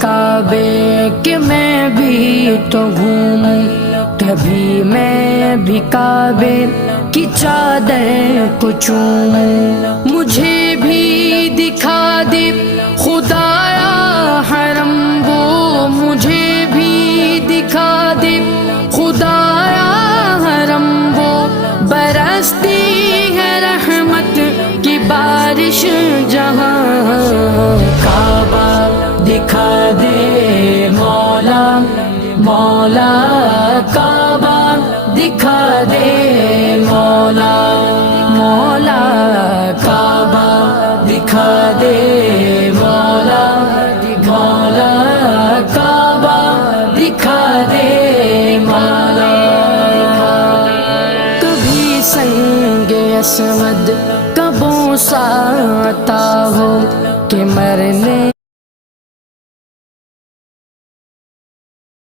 کعبے کہ میں بھی تو گھوموں، کبھی میں بھی کعبے کی چادر کو چوموں، مجھے بھی دکھا دے